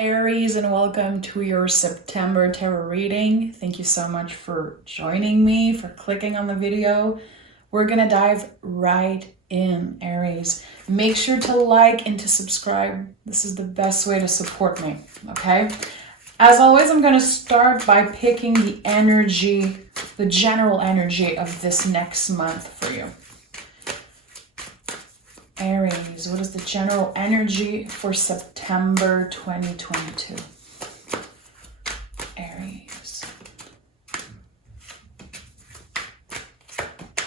Aries, and welcome to your September tarot reading. Thank you so much for joining me, for clicking on the video. We're gonna dive right in, Aries. Make sure to like and to subscribe. This is the best way to support me, okay? As always, I'm gonna start by picking the energy, the general energy of this next month for you. Aries, what is the general energy for September 2022? Aries.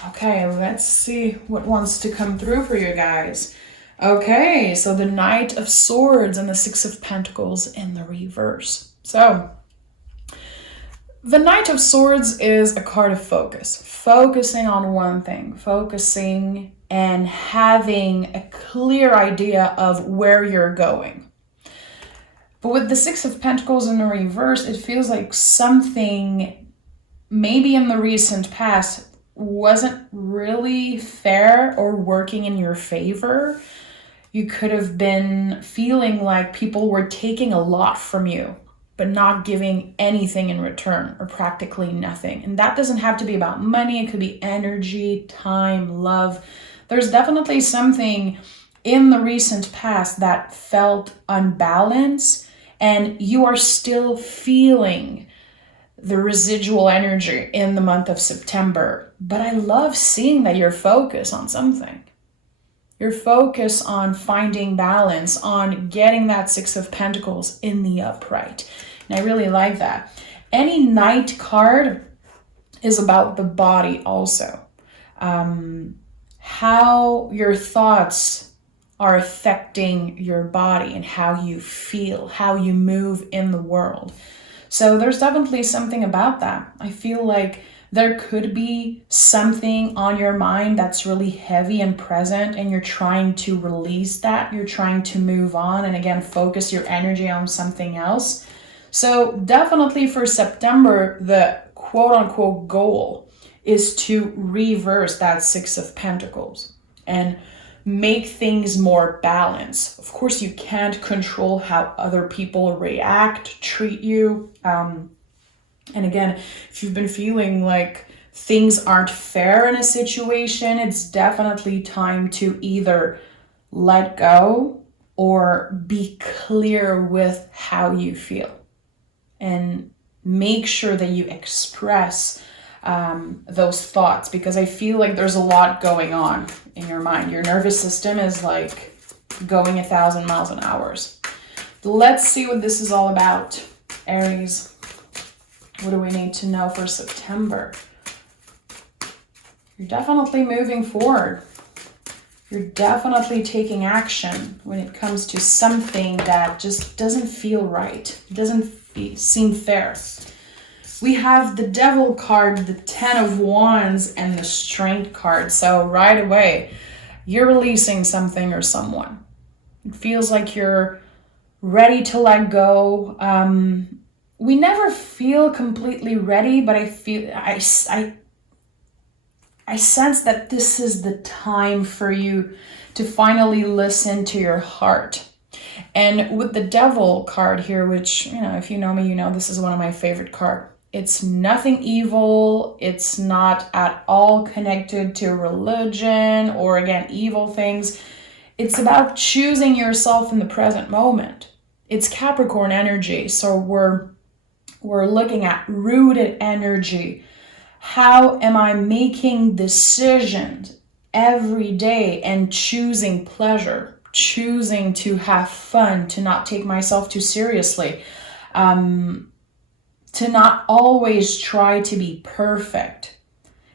Okay, let's see what wants to come through for you guys. Okay, so the Knight of Swords and the Six of Pentacles in the reverse. So, the Knight of Swords is a card of focus. Focusing on one thing. Focusing and having a clear idea of where you're going. But with the Six of Pentacles in the reverse, it feels like something maybe in the recent past wasn't really fair or working in your favor. You could have been feeling like people were taking a lot from you, but not giving anything in return, or practically nothing. And that doesn't have to be about money. It could be energy, time, love. There's definitely something in the recent past that felt unbalanced, and you are still feeling the residual energy in the month of September. But I love seeing that you're focused on something. You're focused on finding balance, on getting that Six of Pentacles in the upright. And I really like that. Any Knight card is about the body also. How your thoughts are affecting your body and how you feel, how you move in the world. So there's definitely something about that. I feel like there could be something on your mind that's really heavy and present, and you're trying to release that. You're trying to move on and again, focus your energy on something else. So definitely for September, the quote unquote goal is to reverse that Six of Pentacles and make things more balanced. Of course, you can't control how other people react, treat you. And again, if you've been feeling like things aren't fair in a situation, it's definitely time to either let go or be clear with how you feel. And make sure that you express those thoughts, because I feel like there's a lot going on in your mind. Your nervous system is like going 1,000 miles an hour. Let's see what this is all about, Aries. What do we need to know for September? You're definitely moving forward. You're definitely taking action when it comes to something that just doesn't feel right. It doesn't seem fair. We have the Devil card, the Ten of Wands, and the Strength card. So right away, you're releasing something or someone. It feels like you're ready to let go. We never feel completely ready, but I sense that this is the time for you to finally listen to your heart. And with the Devil card here, which, if you know me, you know this is one of my favorite cards. It's nothing evil. It's not at all connected to religion or, again, evil things. It's about choosing yourself in the present moment. It's Capricorn energy. So we're looking at rooted energy. How am I making decisions every day and choosing pleasure, choosing to have fun, to not take myself too seriously, to not always try to be perfect.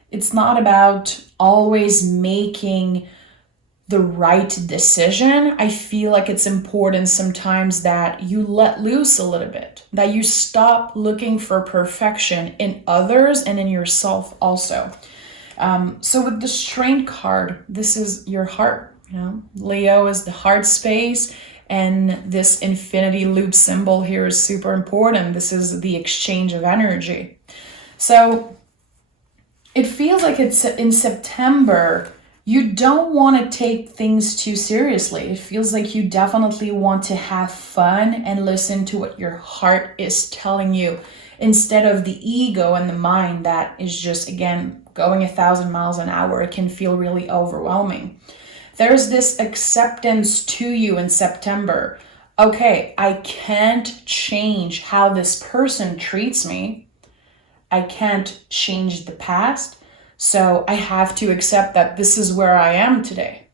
It's not about always making the right decision. I feel like it's important sometimes that you let loose a little bit, that you stop looking for perfection in others and in yourself also. So with the Strength card, this is your heart. Leo is the heart space. And this infinity loop symbol here is super important. This is the exchange of energy. So it feels like it's in September, You don't want to take things too seriously. It feels like you definitely want to have fun and listen to what your heart is telling you instead of the ego and the mind that is just, again, going 1,000 miles an hour. It can feel really overwhelming. There's this acceptance to you in September. Okay, I can't change how this person treats me. I can't change the past. So I have to accept that this is where I am today.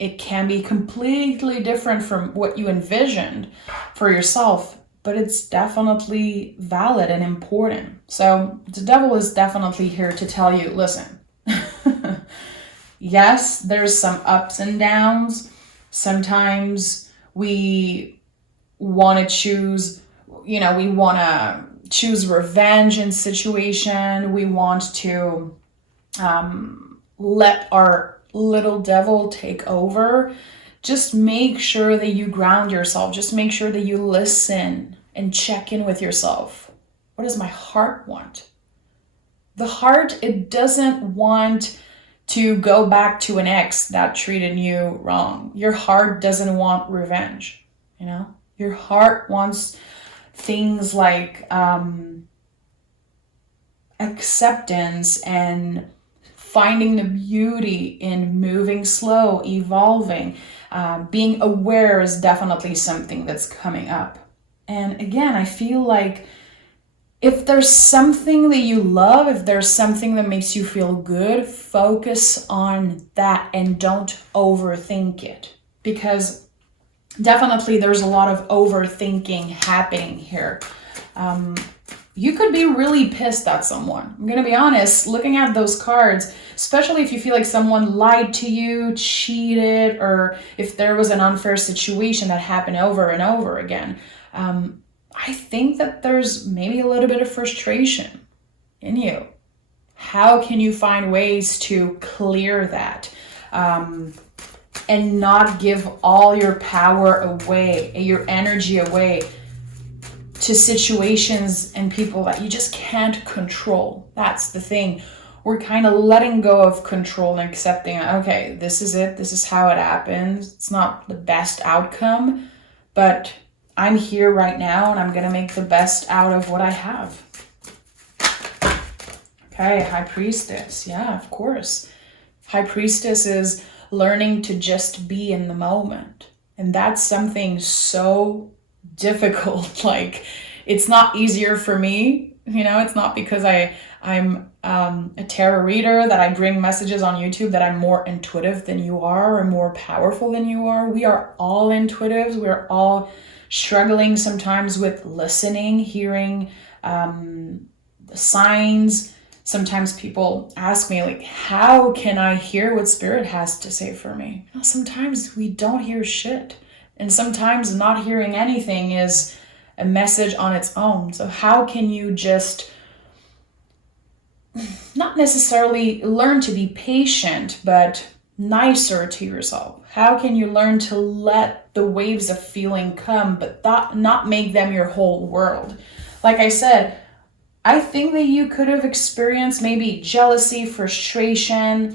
It can be completely different from what you envisioned for yourself, but it's definitely valid and important. So the devil is definitely here to tell you, listen, yes, there's some ups and downs. Sometimes we want to choose, we want to choose revenge in situation. We want to let our little devil take over. Just make sure that you ground yourself. Just make sure that you listen and check in with yourself. What does my heart want? The heart, it doesn't want to go back to an ex that treated you wrong. Your heart doesn't want revenge, Your heart wants things like acceptance and finding the beauty in moving slow, evolving. Being aware is definitely something that's coming up. And again, I feel like if there's something that you love, if there's something that makes you feel good, focus on that and don't overthink it. Because definitely there's a lot of overthinking happening here. You could be really pissed at someone. I'm going to be honest, looking at those cards, especially if you feel like someone lied to you, cheated, or if there was an unfair situation that happened over and over again. I think that there's maybe a little bit of frustration in you. How can you find ways to clear that and not give all your power away, your energy away to situations and people that you just can't control? That's the thing. We're kind of letting go of control and accepting, okay, this is it. This is how it happens. It's not the best outcome, but I'm here right now and I'm going to make the best out of what I have. Okay, High Priestess. Yeah, of course. High Priestess is learning to just be in the moment. And that's something so difficult. Like, it's not easier for me. It's not because I'm a tarot reader that I bring messages on YouTube that I'm more intuitive than you are or more powerful than you are. We are all intuitives. We're all struggling sometimes with listening, hearing the signs. Sometimes people ask me, like, how can I hear what Spirit has to say for me? Sometimes we don't hear shit. And sometimes not hearing anything is a message on its own. So how can you just not necessarily learn to be patient, but nicer to yourself? How can you learn to let the waves of feeling come, but not make them your whole world? Like I said, I think that you could have experienced maybe jealousy, frustration,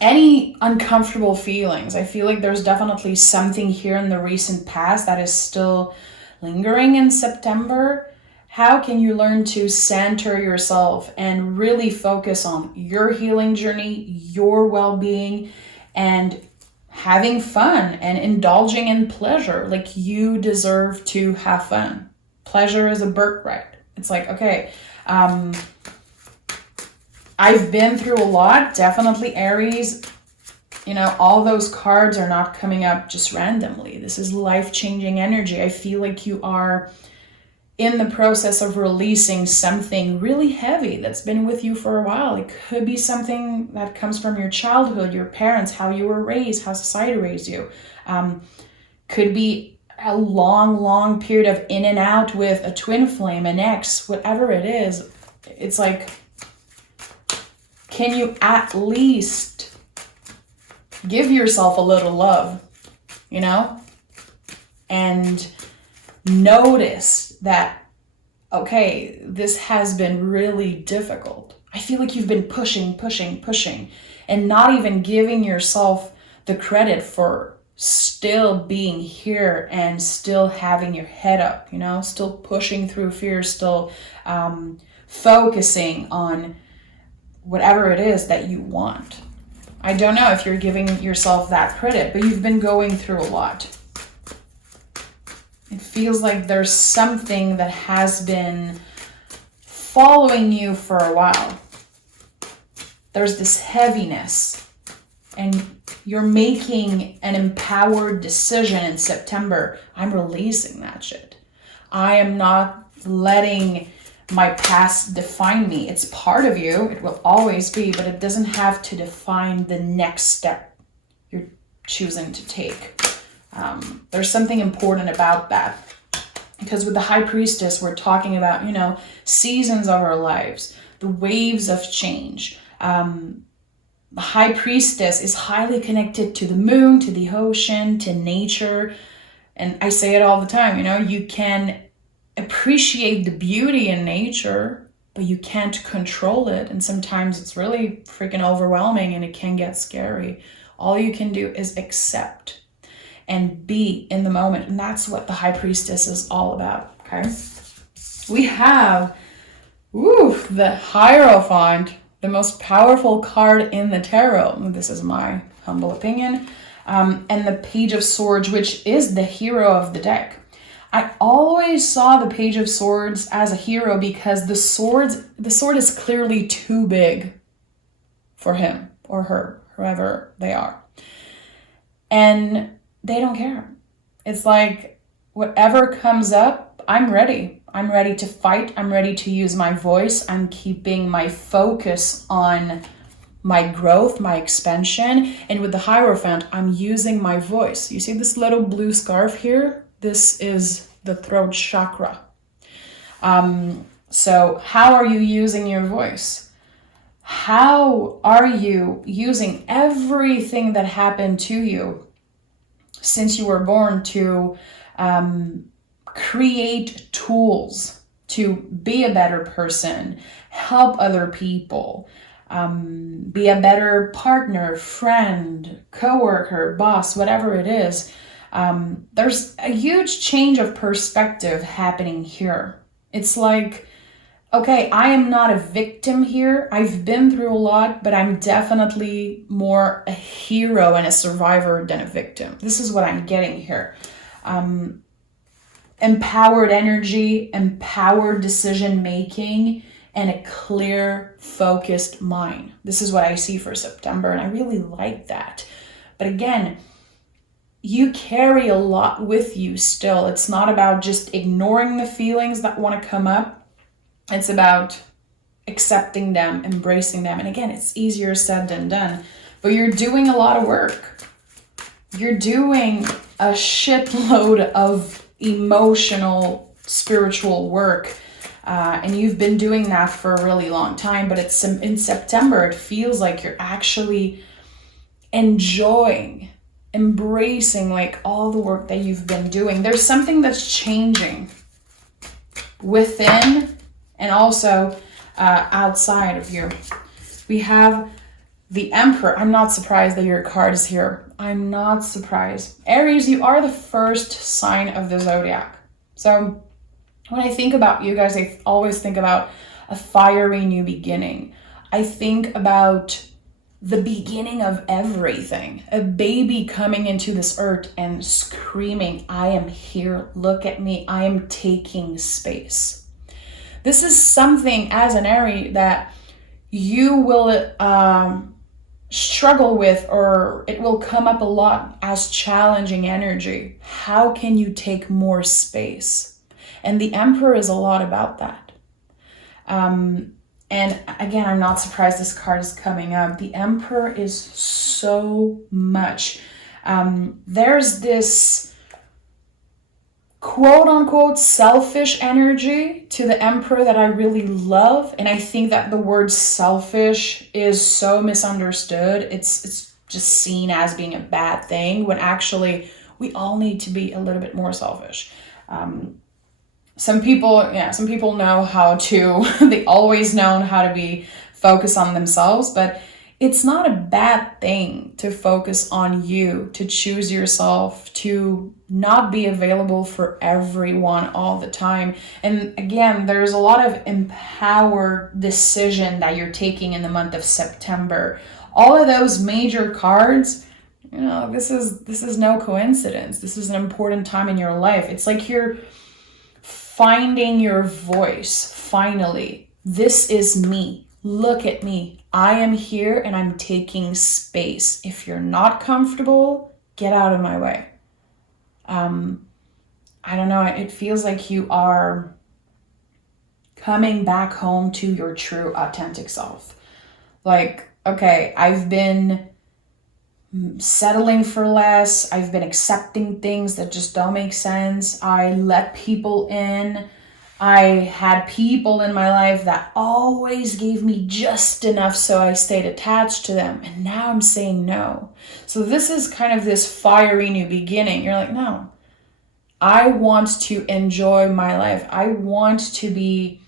any uncomfortable feelings. I feel like there's definitely something here in the recent past that is still lingering in September. How can you learn to center yourself and really focus on your healing journey, your well-being, and having fun and indulging in pleasure? Like, you deserve to have fun. Pleasure is a birthright. It's like, okay, I've been through a lot, definitely Aries. All those cards are not coming up just randomly. This is life-changing energy. I feel like you are in the process of releasing something really heavy that's been with you for a while. It could be something that comes from your childhood, your parents, how you were raised, how society raised you. Could be a long period of in and out with a twin flame, an ex, whatever it is. It's like, can you at least give yourself a little love, and notice that, okay, this has been really difficult. I feel like you've been pushing, and not even giving yourself the credit for still being here and still having your head up, still pushing through fear, still focusing on whatever it is that you want. I don't know if you're giving yourself that credit, but you've been going through a lot. It feels like there's something that has been following you for a while. There's this heaviness, and you're making an empowered decision in September. I'm releasing that shit. I am not letting my past define me. It's part of you. It will always be, but it doesn't have to define the next step you're choosing to take. There's something important about that. Because with the High Priestess, we're talking about, seasons of our lives, the waves of change. The High Priestess is highly connected to the moon, to the ocean, to nature. And I say it all the time, you can appreciate the beauty in nature, but you can't control it. And sometimes it's really freaking overwhelming and it can get scary. All you can do is accept and be in the moment. And that's what the High Priestess is all about, okay? We have, the Hierophant, the most powerful card in the tarot. This is my humble opinion. And the Page of Swords, which is the hero of the deck. I always saw the Page of Swords as a hero because the sword is clearly too big for him or her, whoever they are. And they don't care. It's like, whatever comes up, I'm ready. I'm ready to fight. I'm ready to use my voice. I'm keeping my focus on my growth, my expansion. And with the Hierophant, I'm using my voice. You see this little blue scarf here? This is the throat chakra. So how are you using your voice? How are you using everything that happened to you since you were born to create tools to be a better person, help other people, be a better partner, friend, coworker, boss, whatever it is? There's a huge change of perspective happening here. It's like, okay, I am not a victim here. I've been through a lot, but I'm definitely more a hero and a survivor than a victim. This is what I'm getting here. Empowered energy, empowered decision making, and a clear, focused mind. This is what I see for September, and I really like that. But again, you carry a lot with you still. It's not about just ignoring the feelings that want to come up. It's about accepting them, embracing them. And again, it's easier said than done, but you're doing a lot of work. You're doing a shitload of emotional, spiritual work. And you've been doing that for a really long time, but it's in September, it feels like you're actually embracing like all the work that you've been doing. There's something that's changing within and also outside of you. We have the Emperor. I'm not surprised that your card is here. I'm not surprised. Aries, you are the first sign of the zodiac. So when I think about you guys, I always think about a fiery new beginning. I think about the beginning of everything. A baby coming into this earth and screaming, I am here, look at me, I am taking space. This is something as an Aries that you will struggle with, or it will come up a lot as challenging energy. How can you take more space? And the Emperor is a lot about that. And again, I'm not surprised this card is coming up. The Emperor is so much. There's this quote unquote selfish energy to the Emperor that I really love. And I think that the word selfish is so misunderstood. It's just seen as being a bad thing when actually we all need to be a little bit more selfish. Some people know how to, they always known how to be focused on themselves, but it's not a bad thing to focus on you, to choose yourself, to not be available for everyone all the time. And again, there's a lot of empowered decision that you're taking in the month of September. All of those major cards, this is no coincidence. This is an important time in your life. It's like you're finding your voice finally. This is me. Look at me. I am here and I'm taking space. If you're not comfortable, get out of my way. I don't know. It feels like you are coming back home to your true authentic self. Like, okay, I've been settling for less. I've been accepting things that just don't make sense. I let people in. I had people in my life that always gave me just enough, so I stayed attached to them. And now I'm saying no. So this is kind of this fiery new beginning. You're like, no, I want to enjoy my life. I want to be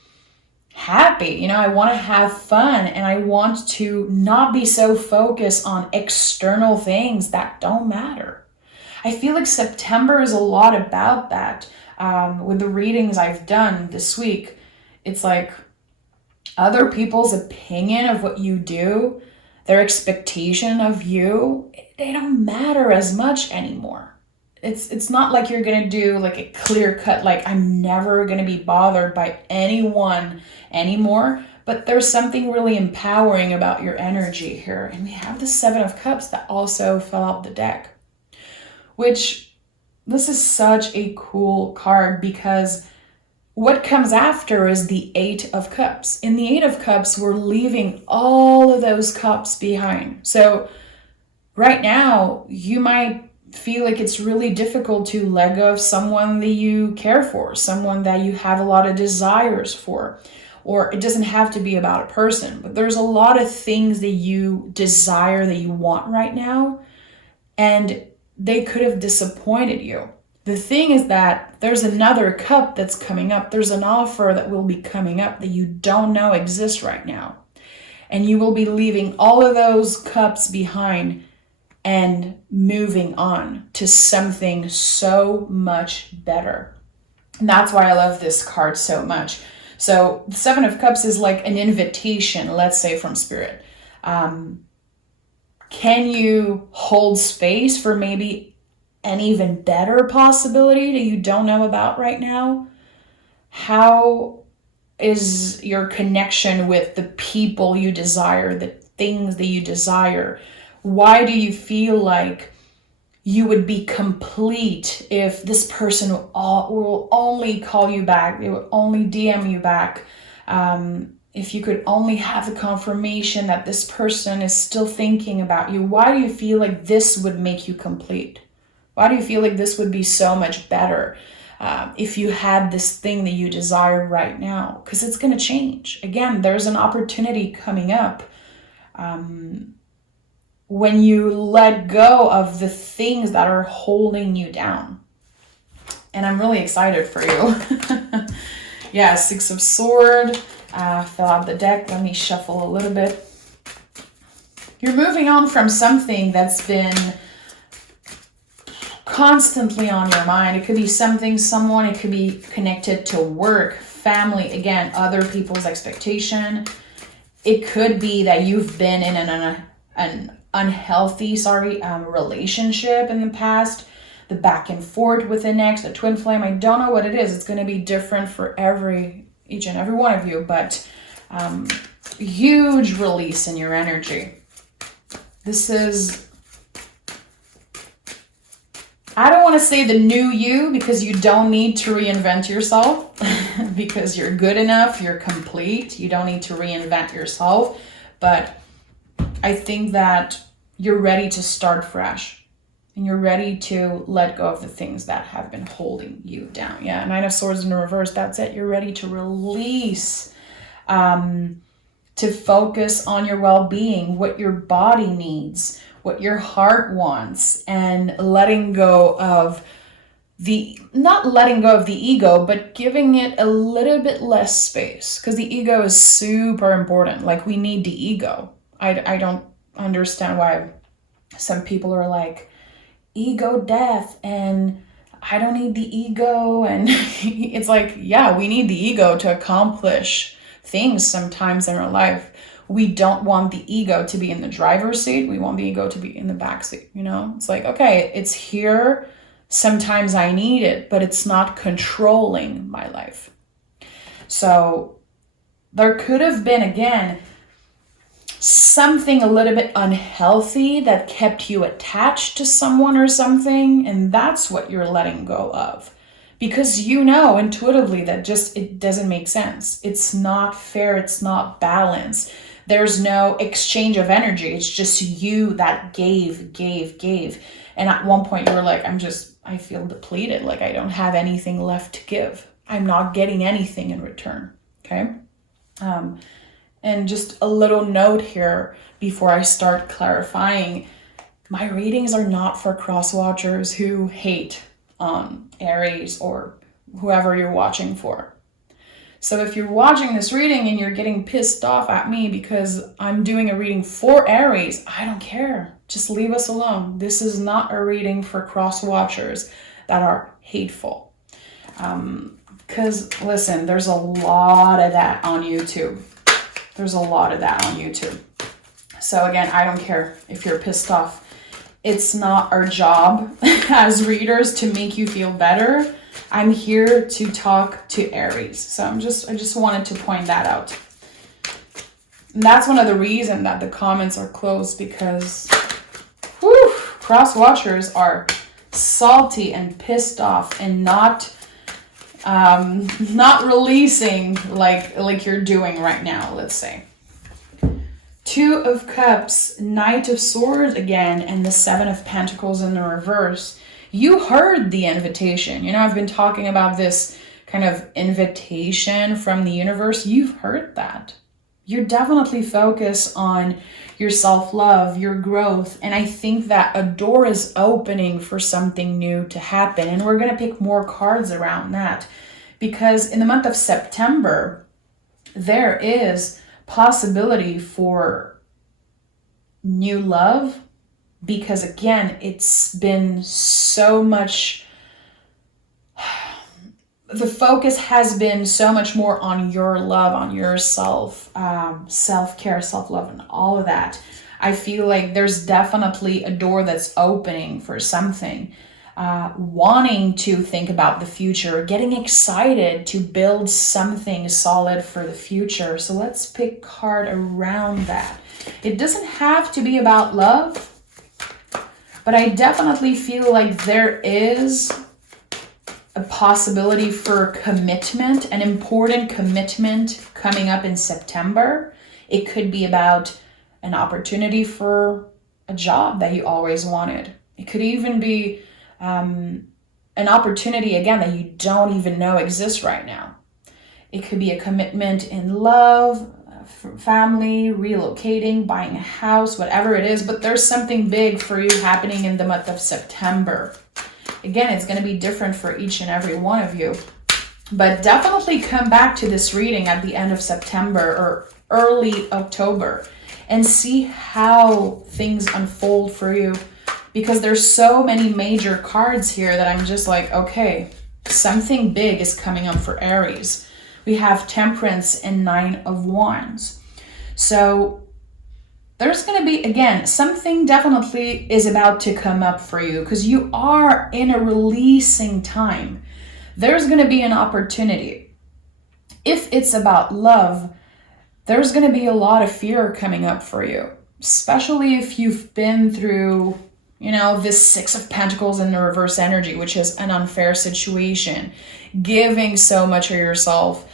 happy. I want to have fun, and I want to not be so focused on external things that don't matter. I feel like September is a lot about that. With the readings I've done this week, it's like other people's opinion of what you do, their expectation of you, they don't matter as much anymore. It's not like you're going to do like a clear cut, like I'm never going to be bothered by anyone anymore. But there's something really empowering about your energy here. And we have the 7 of Cups that also fell out the deck, which this is such a cool card because what comes after is the 8 of Cups. In the 8 of Cups, we're leaving all of those cups behind. So right now, you might feel like it's really difficult to let go of someone that you care for, someone that you have a lot of desires for. Or it doesn't have to be about a person, but there's a lot of things that you desire, that you want right now, and they could have disappointed you. The thing is that there's another cup that's coming up. There's an offer that will be coming up that you don't know exists right now. And you will be leaving all of those cups behind and moving on to something so much better. And that's why I love this card so much. So the 7 of Cups is like an invitation, let's say, from Spirit. Can you hold space for maybe an even better possibility that you don't know about right now? How is your connection with the people you desire, the things that you desire? Why do you feel like you would be complete if this person will only call you back, they will only DM you back? If you could only have the confirmation that this person is still thinking about you, why do you feel like this would make you complete? Why do you feel like this would be so much better if you had this thing that you desire right now? Because it's going to change. Again, there's an opportunity coming up when you let go of the things that are holding you down. And I'm really excited for you. Yeah, 6 of Swords. Fell out the deck. Let me shuffle a little bit. You're moving on from something that's been constantly on your mind. It could be something, someone, it could be connected to work, family, again, other people's expectation. It could be that you've been in an unhealthy, relationship in the past. The back and forth with an ex, the twin flame, I don't know what it is. It's going to be different for each and every one of you, but huge release in your energy. This is, I don't want to say the new you, because you don't need to reinvent yourself because you're good enough, you're complete. You don't need to reinvent yourself, but I think that you're ready to start fresh. And you're ready to let go of the things that have been holding you down. Yeah, 9 of Swords in the reverse, that's it. You're ready to release, to focus on your well-being, what your body needs, what your heart wants, and letting go of not letting go of the ego, but giving it a little bit less space, because the ego is super important. Like, we need the ego. I don't understand why some people are like, ego death, and I don't need the ego. And it's like, yeah, we need the ego to accomplish things sometimes in our life. We don't want the ego to be in the driver's seat. We want the ego to be in the back seat, you know? It's like, okay, it's here. Sometimes I need it, but it's not controlling my life. So there could have been, again, something a little bit unhealthy that kept you attached to someone or something, and that's what you're letting go of. Because you know intuitively that just it doesn't make sense. It's not fair, it's not balanced. There's no exchange of energy. It's just you that gave. And at one point you were like, I feel depleted, like I don't have anything left to give. I'm not getting anything in return, okay? And just a little note here before I start clarifying, my readings are not for cross-watchers who hate on Aries or whoever you're watching for. So if you're watching this reading and you're getting pissed off at me because I'm doing a reading for Aries, I don't care. Just leave us alone. This is not a reading for cross-watchers that are hateful. Because, listen, there's a lot of that on YouTube. So again, I don't care if you're pissed off. It's not our job as readers to make you feel better. I'm here to talk to Aries. So I just wanted to point that out. And that's one of the reasons that the comments are closed, because cross-watchers are salty and pissed off and not releasing like you're doing right now, let's say. 2 of Cups, Knight of Swords again, and the 7 of Pentacles in the reverse. You heard the invitation. You know, I've been talking about this kind of invitation from the universe. You've heard that. You're definitely focused on your self-love, your growth, and I think that a door is opening for something new to happen, and we're going to pick more cards around that, because in the month of September, there is possibility for new love, because again, it's been so much, the focus has been so much more on your love, on yourself, self-care, self-love, and all of that. I feel like there's definitely a door that's opening for something, wanting to think about the future, getting excited to build something solid for the future. So let's pick a card around that. It doesn't have to be about love, but I definitely feel like there is a possibility for commitment, an important commitment coming up in September. It could be about an opportunity for a job that you always wanted. It could even be an opportunity, again, that you don't even know exists right now. It could be a commitment in love, family, relocating, buying a house, whatever it is, but there's something big for you happening in the month of September. Again, it's going to be different for each and every one of you, but definitely come back to this reading at the end of September or early October and see how things unfold for you, because there's so many major cards here that I'm just like, okay, something big is coming up for Aries. We have Temperance and 9 of Wands. So there's going to be, again, something definitely is about to come up for you, because you are in a releasing time. There's going to be an opportunity. If it's about love, there's going to be a lot of fear coming up for you, especially if you've been through, you know, this 6 of Pentacles in the reverse energy, which is an unfair situation, giving so much of yourself,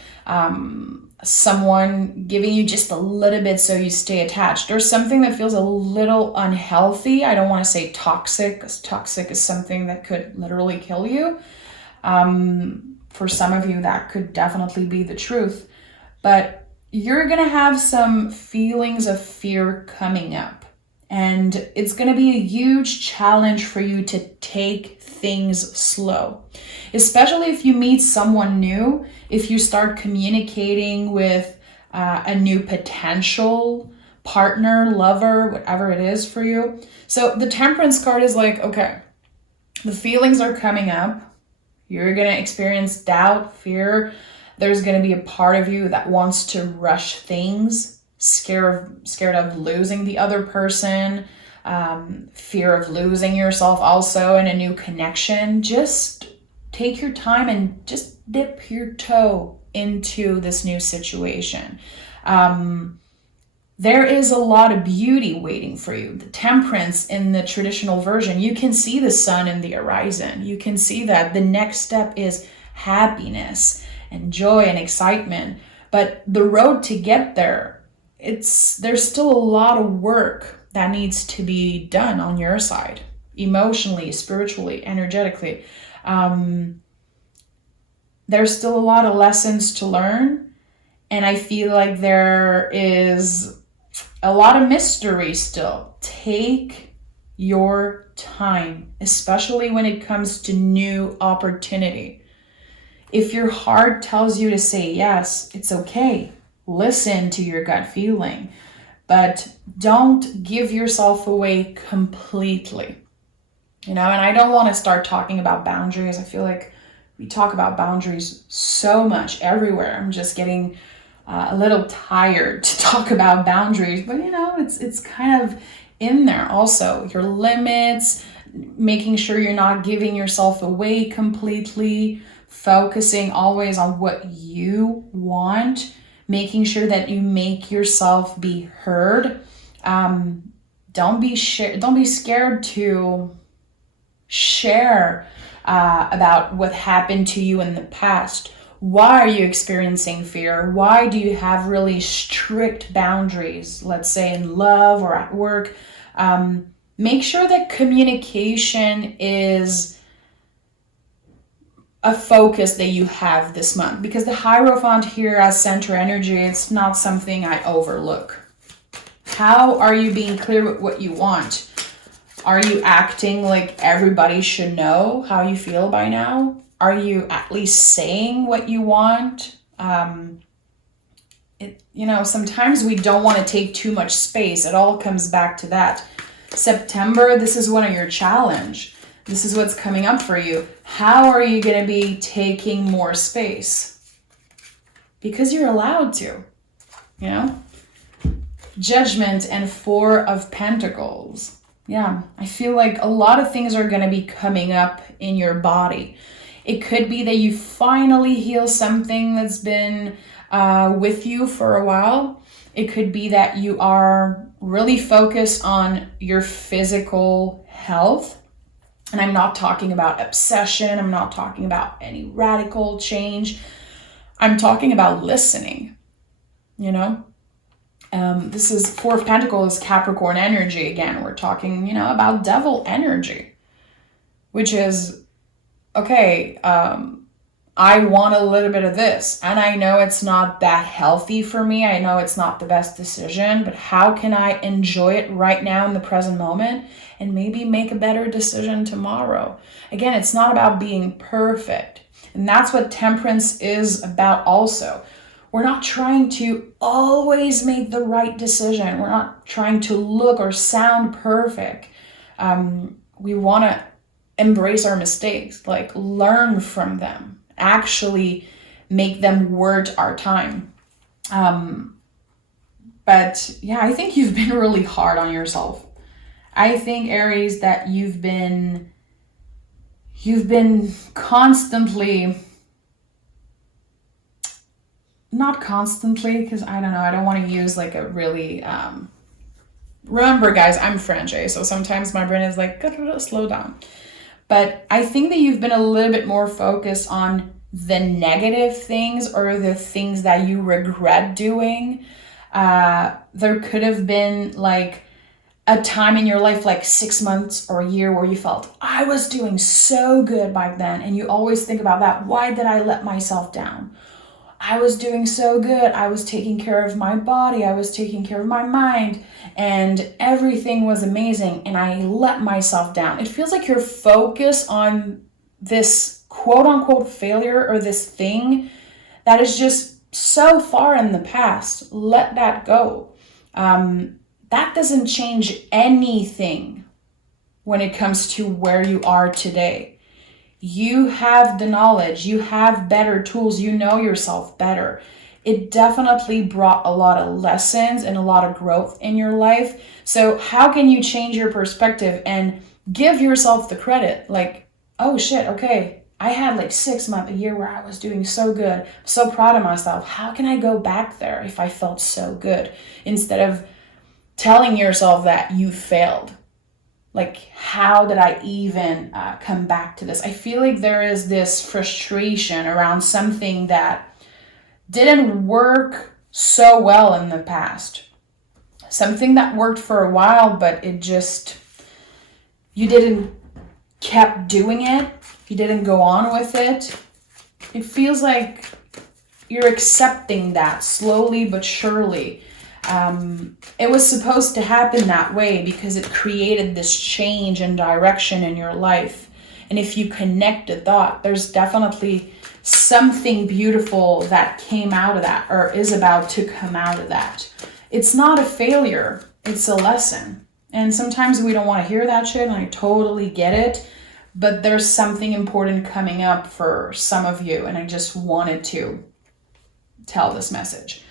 someone giving you just a little bit so you stay attached. There's something that feels a little unhealthy. I don't want to say toxic, because toxic is something that could literally kill you. For some of you, that could definitely be the truth. But you're going to have some feelings of fear coming up. And it's going to be a huge challenge for you to take things slow, especially if you meet someone new, if you start communicating with a new potential partner, lover, whatever it is for you. So the Temperance card is like, okay, the feelings are coming up. You're going to experience doubt, fear. There's going to be a part of you that wants to rush things, scared of losing the other person, fear of losing yourself also in a new connection. Just take your time and just dip your toe into this new situation. There is a lot of beauty waiting for you. The Temperance in the traditional version, you can see the sun in the horizon. You can see that the next step is happiness and joy and excitement. But the road to get there, there's still a lot of work that needs to be done on your side, emotionally, spiritually, energetically. There's still a lot of lessons to learn. And I feel like there is a lot of mystery still. Take your time, especially when it comes to new opportunity. If your heart tells you to say yes, it's okay. Listen to your gut feeling, but don't give yourself away completely. And I don't want to start talking about boundaries. I feel like we talk about boundaries so much everywhere. I'm just getting a little tired to talk about boundaries, but it's kind of in there also. Your limits, making sure you're not giving yourself away completely, focusing always on what you want, making sure that you make yourself be heard. Don't be scared to share about what happened to you in the past. Why are you experiencing fear? Why do you have really strict boundaries, let's say in love or at work? Make sure that communication is a focus that you have this month, because the Hierophant here as center energy, it's not something I overlook. How are you being clear with what you want? Are you acting like everybody should know how you feel by now? Are you at least saying what you want? Sometimes we don't want to take too much space. It all comes back to that. September, this is one of your challenge. This is what's coming up for you. How are you going to be taking more space? Because you're allowed to, Judgment and Four of Pentacles. Yeah, I feel like a lot of things are going to be coming up in your body. It could be that you finally heal something that's been with you for a while. It could be that you are really focused on your physical health. And I'm not talking about obsession. I'm not talking about any radical change. I'm talking about listening, This is Four of Pentacles, Capricorn energy. Again, we're talking, about devil energy, which is, okay, I want a little bit of this, and I know it's not that healthy for me. I know it's not the best decision, but how can I enjoy it right now in the present moment and maybe make a better decision tomorrow? Again, it's not about being perfect. And that's what Temperance is about also. We're not trying to always make the right decision. We're not trying to look or sound perfect. We want to embrace our mistakes, like learn from them, actually make them worth our time. But yeah, I think you've been really hard on yourself. I think, Aries, that you've been constantly, not constantly, because I don't know, I don't want to use like a really, remember guys, I'm French, so sometimes my brain is like, slow down. But I think that you've been a little bit more focused on the negative things or the things that you regret doing. There could have been like a time in your life, like 6 months or a year, where you felt, I was doing so good back then. And you always think about that. Why did I let myself down? I was doing so good. I was taking care of my body. I was taking care of my mind, and everything was amazing. And I let myself down. It feels like you're focused on this quote unquote failure or this thing that is just so far in the past. Let that go. That doesn't change anything when it comes to where you are today. You have the knowledge, you have better tools, you know yourself better. It definitely brought a lot of lessons and a lot of growth in your life. So how can you change your perspective and give yourself the credit? Like, oh shit, okay, I had like 6 months, a year where I was doing so good, so proud of myself. How can I go back there if I felt so good? Instead of telling yourself that you failed. Like, how did I even come back to this? I feel like there is this frustration around something that didn't work so well in the past. Something that worked for a while, but it just, you didn't kept doing it. You didn't go on with it. It feels like you're accepting that slowly but surely. It was supposed to happen that way because it created this change in direction in your life. And if you connect the thought, there's definitely something beautiful that came out of that or is about to come out of that. It's not a failure, it's a lesson. And sometimes we don't want to hear that shit, and I totally get it. But there's something important coming up for some of you, and I just wanted to tell this message.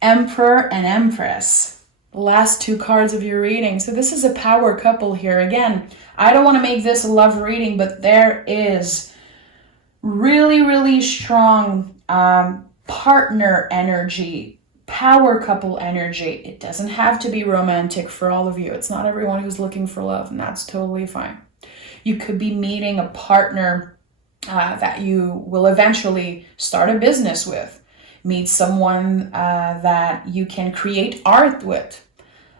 Emperor and Empress, the last 2 cards of your reading. So this is a power couple here. Again, I don't want to make this a love reading, but there is really, really strong partner energy, power couple energy. It doesn't have to be romantic for all of you. It's not everyone who's looking for love, and that's totally fine. You could be meeting a partner that you will eventually start a business with. Meet someone that you can create art with.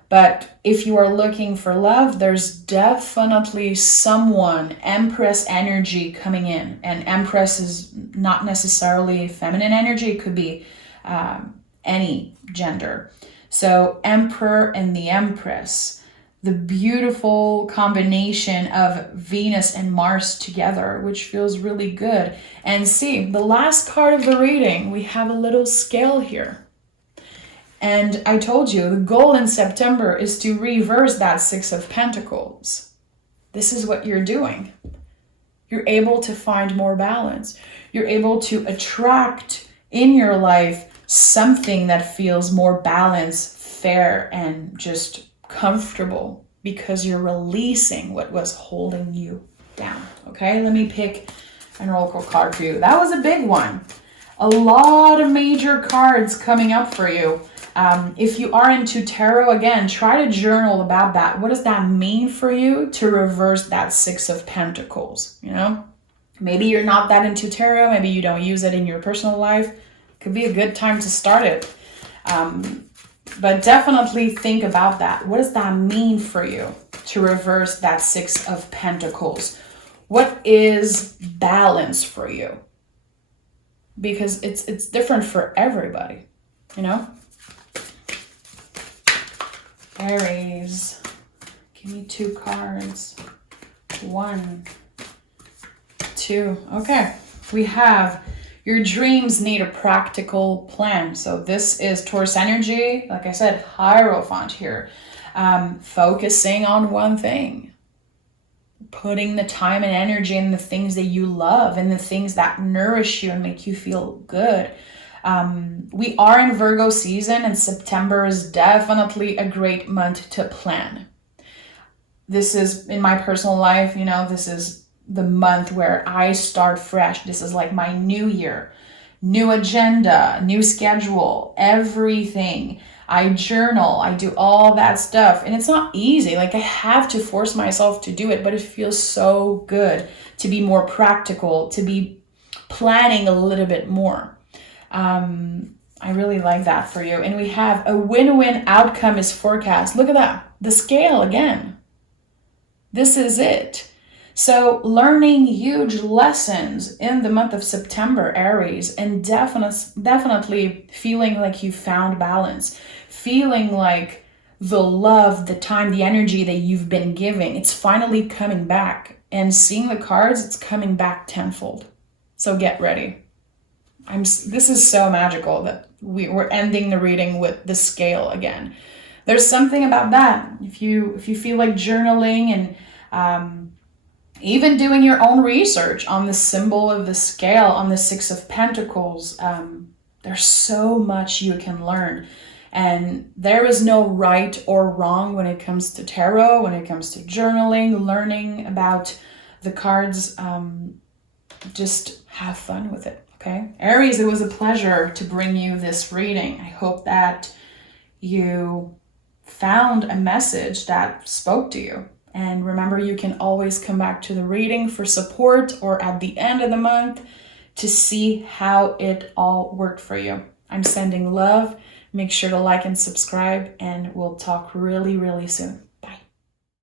But if you are looking for love, there's definitely someone, Empress energy coming in. And Empress is not necessarily feminine energy. It could be any gender. So Emperor and the Empress, the beautiful combination of Venus and Mars together, which feels really good. And see, the last card of the reading, we have a little scale here. And I told you, the goal in September is to reverse that 6 of Pentacles. This is what you're doing. You're able to find more balance. You're able to attract in your life something that feels more balanced, fair, and just comfortable because you're releasing what was holding you down. Okay, let me pick an oracle card for you. That was a big one. A lot of major cards coming up for you. If you are into tarot, again, try to journal about that. What does that mean for you to reverse that 6 of Pentacles? You know, maybe you're not that into tarot. Maybe you don't use it in your personal life. Could be a good time to start it. But definitely think about that. What does that mean for you to reverse that 6 of Pentacles? What is balance for you? Because it's different for everybody, you know? Aries, give me 2 cards. 1, 2. Okay, we have your dreams need a practical plan. So this is Taurus energy. Like I said, Hierophant here. Focusing on one thing. Putting the time and energy in the things that you love and the things that nourish you and make you feel good. We are in Virgo season, and September is definitely a great month to plan. This is, in my personal life, you know, this is the month where I start fresh. This is like my new year, new agenda, new schedule, everything. I journal, I do all that stuff. And it's not easy. Like, I have to force myself to do it, but it feels so good to be more practical, to be planning a little bit more. I really like that for you. And we have a win-win outcome is forecast. Look at that. The scale again. This is it. So learning huge lessons in the month of September, Aries, and definitely feeling like you found balance, feeling like the love, the time, the energy that you've been giving, it's finally coming back. And seeing the cards, it's coming back tenfold. So get ready. This is so magical that we're ending the reading with the scale again. there's something about that. If you feel like journaling and even doing your own research on the symbol of the scale, on the Six of Pentacles, there's so much you can learn. And there is no right or wrong when it comes to tarot, when it comes to journaling, learning about the cards. Just have fun with it, okay? Aries, it was a pleasure to bring you this reading. I hope that you found a message that spoke to you. And remember, you can always come back to the reading for support or at the end of the month to see how it all worked for you. I'm sending love. Make sure to like and subscribe, and we'll talk really, really soon.